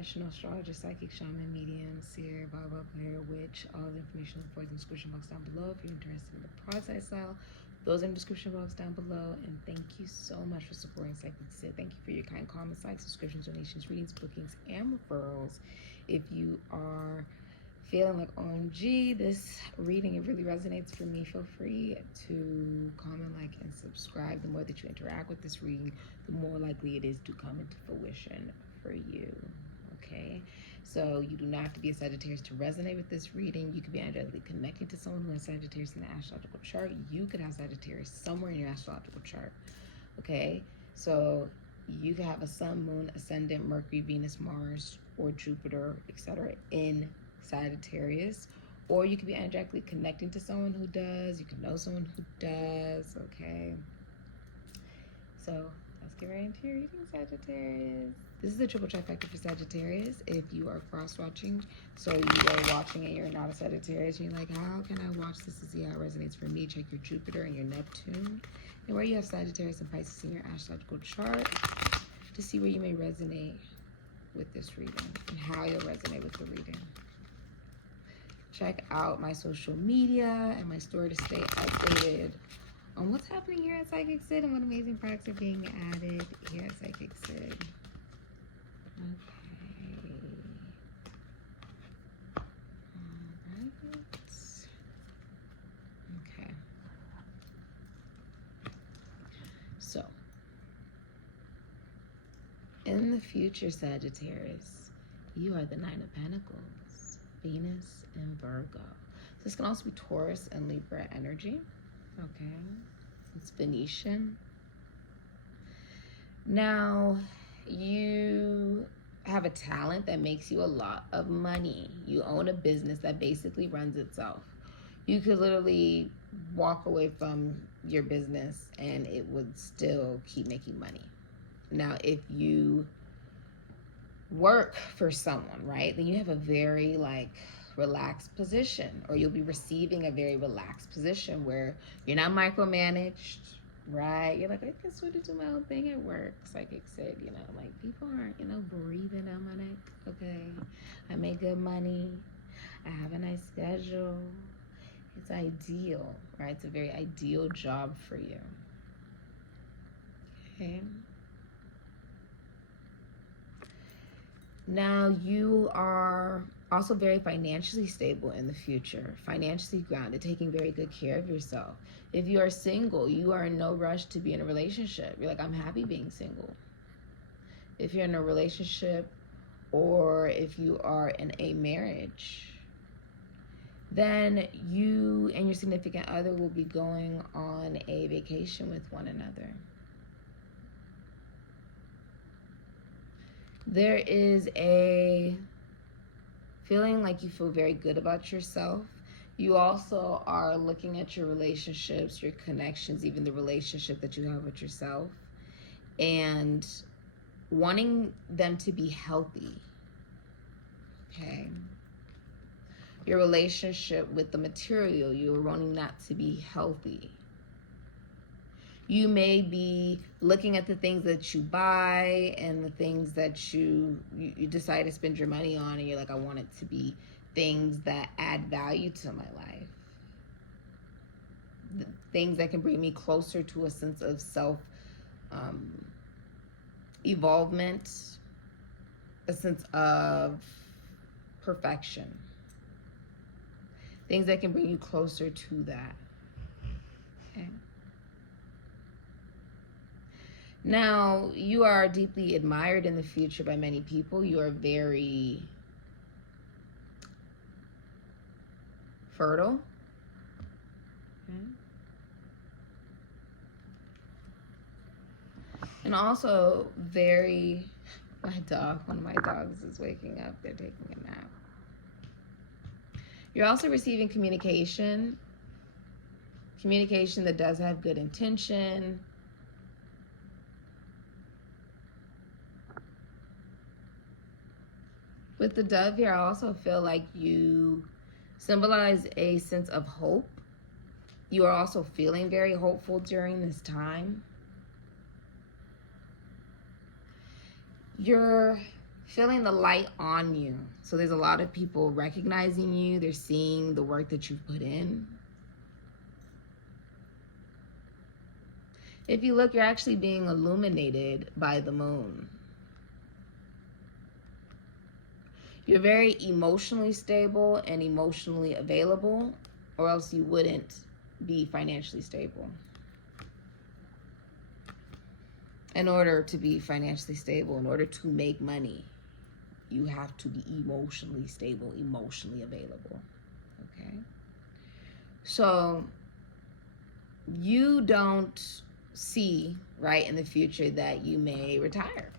professional astrologer, psychic, shaman, medium, seer, volleyball player, witch. All the information is in the description box down below. If you're interested in the process style, those in the description box down below. And thank you so much for supporting SIKIKSYD. Thank you for your kind comments, likes, subscriptions, donations, readings, bookings, and referrals. If you are feeling like, OMG, this reading, it really resonates for me, feel free to comment, like, and subscribe. The more that you interact with this reading, the more likely it is to come into fruition for you, okay? So you do not have to be a Sagittarius to resonate with this reading. You could be energetically connecting to someone who has Sagittarius in the astrological chart. You could have Sagittarius somewhere in your astrological chart, okay? So you could have a sun, moon, ascendant, Mercury, Venus, Mars, or Jupiter, etc. in Sagittarius, or you could be energetically connecting to someone who does. You can know someone who does, okay? So let's get right into your reading, Sagittarius. This is the triple trifecta for Sagittarius. If you are cross-watching, so you are watching and you're not a Sagittarius, and you're like, how can I watch this to see how it resonates for me? Check your Jupiter and your Neptune, and where you have Sagittarius and Pisces in your astrological chart to see where you may resonate with this reading and how you'll resonate with the reading. Check out my social media and my story to stay updated on what's happening here at SIKIKSYD and what amazing products are being added here at SIKIKSYD. Okay. Alright. Okay. So, in the future, Sagittarius, you are the Nine of Pentacles, Venus and Virgo. This can also be Taurus and Libra energy. Okay, it's Venetian. Now, you have a talent that makes you a lot of money. You own a business that basically runs itself. You could literally walk away from your business and it would still keep making money. Now, if you work for someone, right, then you have a very relaxed position, or you'll be receiving a very relaxed position where you're not micromanaged, right? You're like, I can sort of do my own thing at work. SIKIKSYD, like people aren't, breathing on my neck, okay? I make good money. I have a nice schedule. It's ideal, right? It's a very ideal job for you, okay? Now, you are also very financially stable in the future, financially grounded, taking very good care of yourself. If you are single, you are in no rush to be in a relationship. You're like, I'm happy being single. If you're in a relationship, or if you are in a marriage, then you and your significant other will be going on a vacation with one another. There is a feeling like you feel very good about yourself. You also are looking at your relationships, your connections, even the relationship that you have with yourself, and wanting them to be healthy, okay? Your relationship with the material, you're wanting that to be healthy. You may be looking at the things that you buy and the things that you decide to spend your money on, and you're like, I want it to be things that add value to my life. Things that can bring me closer to a sense of self evolvement, a sense of perfection. Things that can bring you closer to that, okay? Now, you are deeply admired in the future by many people. You are very fertile. Okay. And also very, one of my dogs is waking up. They're taking a nap. You're also receiving communication that does have good intention. With the dove here, I also feel like you symbolize a sense of hope. You are also feeling very hopeful during this time. You're feeling the light on you. So there's a lot of people recognizing you. They're seeing the work that you've put in. If you look, you're actually being illuminated by the moon. You're very emotionally stable and emotionally available, or else you wouldn't be financially stable. In order to be financially stable, in order to make money, you have to be emotionally stable, emotionally available. Okay? So you don't see, right, in the future that you may retire.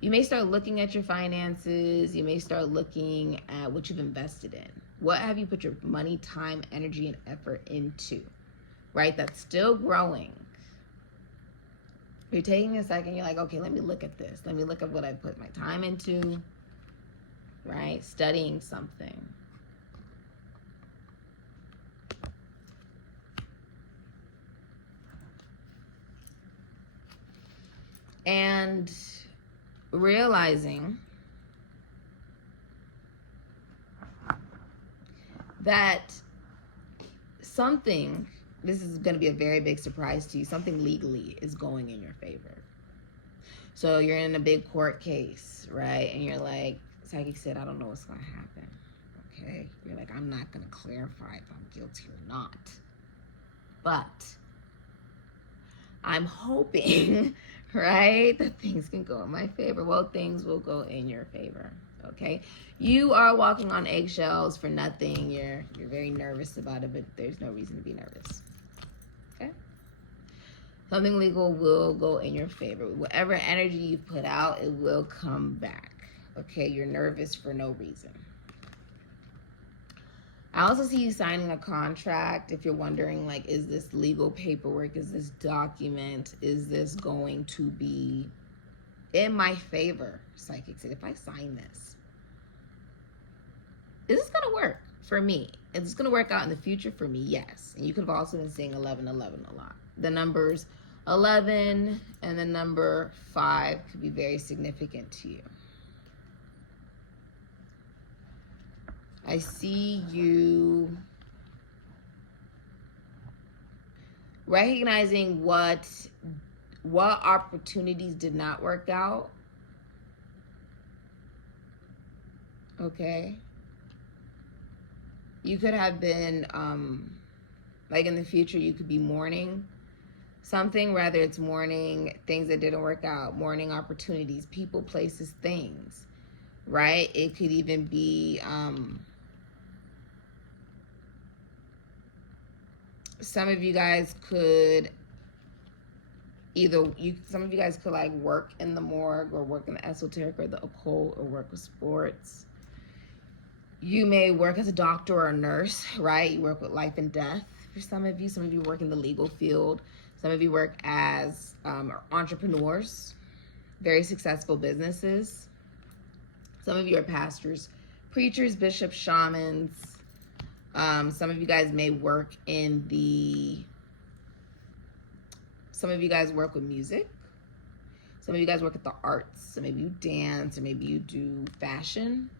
You may start looking at your finances. You may start looking at what you've invested in. What have you put your money, time, energy, and effort into, right? That's still growing. You're taking a second, you're like, okay, let me look at this. Let me look at what I put my time into, right? Studying something. And realizing that something, this is going to be a very big surprise to you, something legally is going in your favor. So you're in a big court case, right? And you're like, SIKIKSYD, I don't know what's going to happen. Okay? You're like, I'm not going to clarify if I'm guilty or not. But I'm hoping, right, that things can go in my favor. Well, things will go in your favor. Okay? You are walking on eggshells for nothing. You're very nervous about it, but there's no reason to be nervous. Okay? Something legal will go in your favor. Whatever energy you put out, it will come back. Okay? You're nervous for no reason. I also see you signing a contract. If you're wondering, like, is this legal paperwork? Is this document? Is this going to be in my favor? SIKIKSYD, if I sign this, is this going to work for me? Is this going to work out in the future for me? Yes. And you could have also been saying 1111 a lot. The numbers 11 and the number 5 could be very significant to you. I see you recognizing what opportunities did not work out. Okay. You could have been, like in the future, you could be mourning something, whether it's mourning things that didn't work out, mourning opportunities, people, places, things, right? It could even be, some of you guys could some of you guys could like work in the morgue or work in the esoteric or the occult or work with sports. You may work as a doctor or a nurse, right? You work with life and death for some of you. Some of you work in the legal field. Some of you work as entrepreneurs, very successful businesses. Some of you are pastors, preachers, bishops, shamans. Some of you guys may work in some of you guys work with music. Some of you guys work at the arts. So maybe you dance or maybe you do fashion.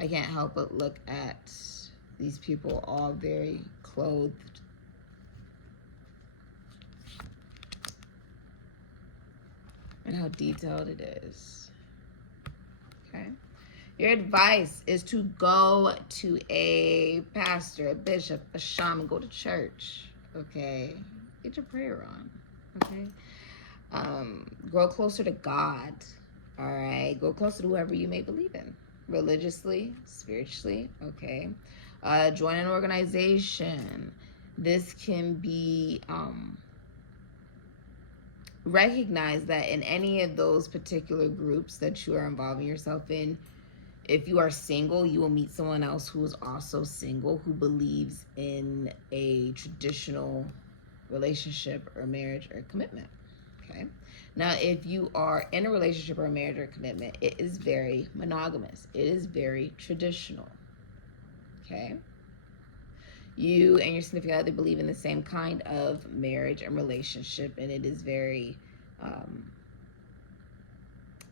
I can't help but look at these people all very clothed. And how detailed it is. Okay. Your advice is to go to a pastor, a bishop, a shaman, go to church, okay? Get your prayer on, okay? Grow closer to God, all right? Go closer to whoever you may believe in, religiously, spiritually, okay? Join an organization. This can be, recognize that in any of those particular groups that you are involving yourself in, if you are single, you will meet someone else who is also single, who believes in a traditional relationship or marriage or commitment, okay? Now, if you are in a relationship or a marriage or commitment, it is very monogamous. It is very traditional, okay? You and your significant other believe in the same kind of marriage and relationship, and it is very,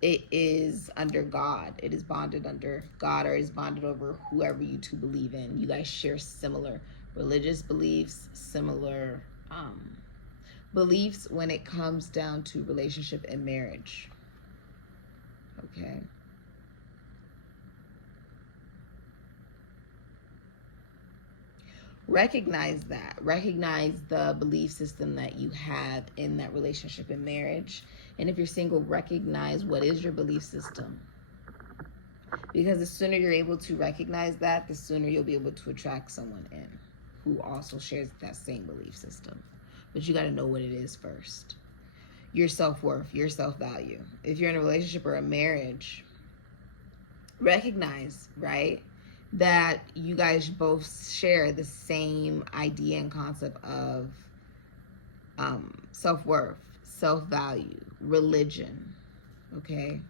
it is under God. It is bonded under God, or is bonded over whoever you two believe in. You guys share similar religious beliefs, similar beliefs when it comes down to relationship and marriage. Okay. Recognize that. Recognize the belief system that you have in that relationship and marriage. And if you're single, recognize what is your belief system. Because the sooner you're able to recognize that, the sooner you'll be able to attract someone in who also shares that same belief system. But you got to know what it is first. Your self-worth, your self-value. If you're in a relationship or a marriage, recognize, right, that you guys both share the same idea and concept of self-worth, self-value, religion, okay?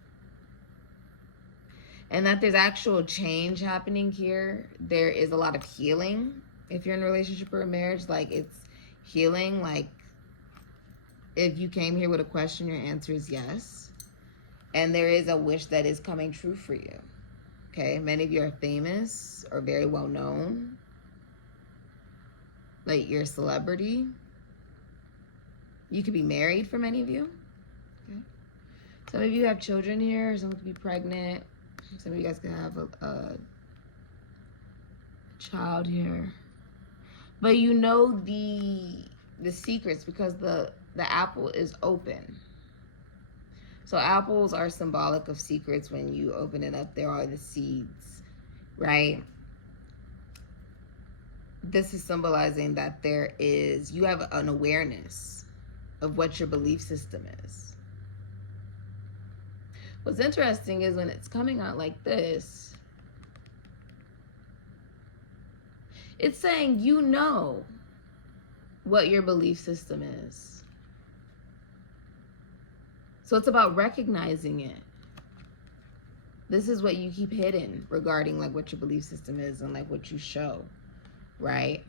And that there's actual change happening here. There is a lot of healing if you're in a relationship or a marriage. Like, it's healing. Like, if you came here with a question, your answer is yes. And there is a wish that is coming true for you. Okay, many of you are famous or very well known. Like, you're a celebrity. You could be married for many of you. Okay. Some of you have children here. Someone could be pregnant. Some of you guys could have a child here. But you know the secrets because the apple is open. So apples are symbolic of secrets. When you open it up, there are the seeds, right? This is symbolizing that you have an awareness of what your belief system is. What's interesting is when it's coming out like this, it's saying you know what your belief system is. So it's about recognizing it. This is what you keep hidden regarding like what your belief system is and like what you show, right?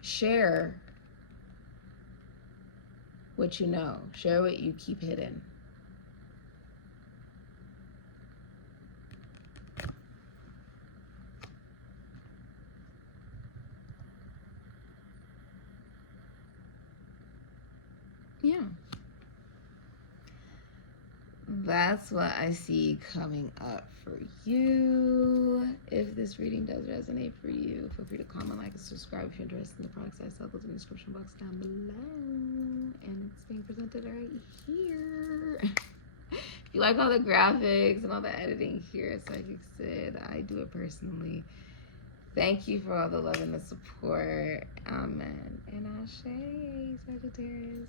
Share what you know. Share what you keep hidden. Yeah. That's what I see coming up for you. If this reading does resonate for you, feel free to comment, like, and subscribe if you're interested in the products I sell. Those in the description box down below. And it's being presented right here. If you like all the graphics and all the editing here at SIKIKSYD, I do it personally. Thank you for all the love and the support. Amen. And Ashe, Sagittarius.